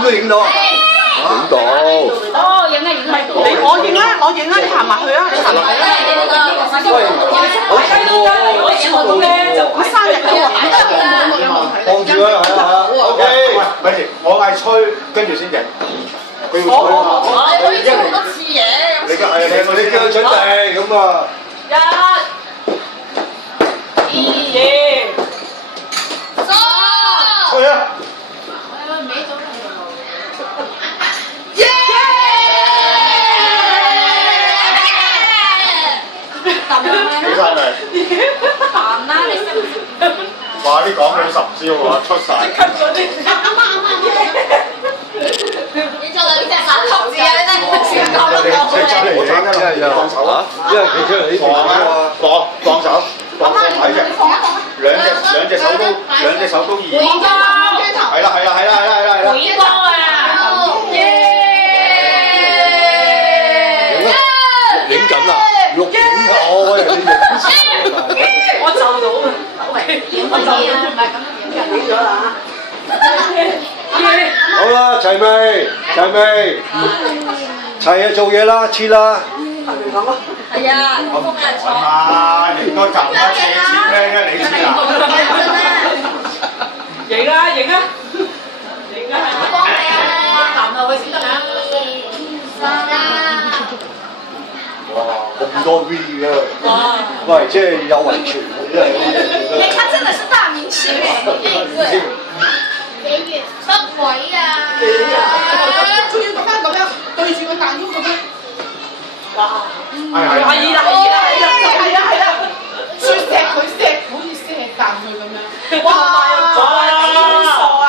咁都影到啊？影到。哦，影啊影啊！我影啦，我影啦，你行埋去啊，你行埋去啊！我生日嘅喎，望住佢係啊 ，OK。咪住，我嗌吹，跟住先影。佢要吹啊嘛。你可以做好多次嘢。你嘅係啊，你叫佢準備咁啊。吹啊！起晒未？哇！啲講緊10招喎，出晒。你做兩隻手同字啊！你真係全講得到嘅。放手啊！因為佢出嚟呢邊啊，放手，放睇嘅，兩隻手都移。係啦。回光啊！影緊啊，錄影啊，我喂你我就到啊，我就唔係咁樣影咗啦好啦，齊未？齊啊，做嘢啦，切啦。係啊，風人坐。啊！應該就唔係切咩嘅，你切啊！影啊！幫你啊！男啊，佢先得啦。哇，咁多 V 嘅，喂，即係有遺傳嘅，真係。他真的是大明星哎！幾月出位啊？仲要咁樣對住個大腰咁樣。係啦，再錫佢錫，好似錫啖佢咁樣。哇！傻啊！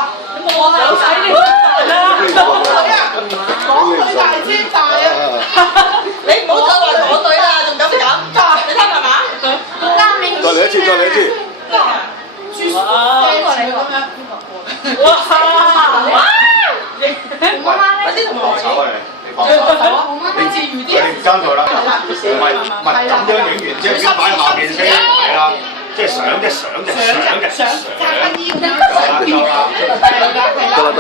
有仔你出大啦！港女大姐大啊！你唔好再話港隊啦，仲敢唔敢？你聽係嘛？大明星。再嚟一次。豬錫住咁樣。哇！快啲同我放手啊你放手。你自如啲。你爭佢啦，唔係咁樣影完之後先擺喺下邊先，係啦，即係上嘅。加腰啦，得啦。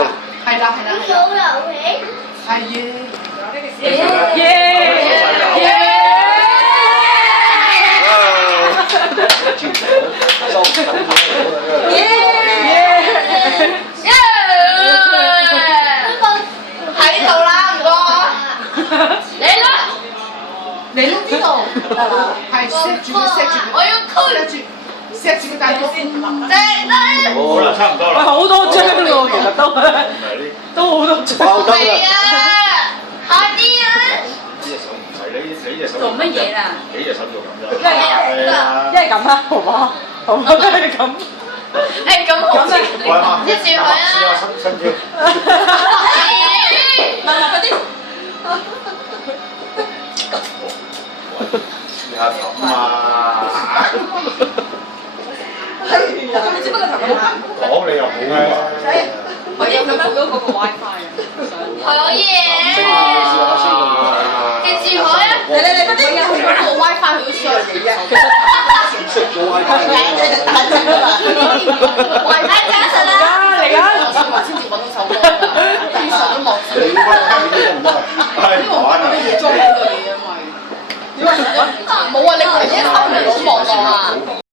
係啦。好流氣。係喺度啦，唔該。你都知道，係錫住佢，我要錫住個大腰先。好啦，差唔多啦。好多張喎，其實都好多張。爆燈係啦！啊，快啲啊！呢隻手唔使，你隻手做乜嘢啊？幾隻手做咁啫？係啦。一係咁啦，好嘛？好嘛，一係咁。誒咁好似喂媽，一住佢啊！試下伸招。快啲！試下咁啊！你只不過同佢講你又冇咩？我因為佢冇咗嗰個 WiFi 啊，可以。記住佢啊！你快啲！佢嗰個 WiFi 好衰嚟嘅，其實識咗 WiFi。WiFi 加實啦！嚟啊！先至揾到首歌㗎，地上都望住。你得唔得？係玩啊！裝呢個嘢，因為冇啊！你唯一收唔到網絡啊！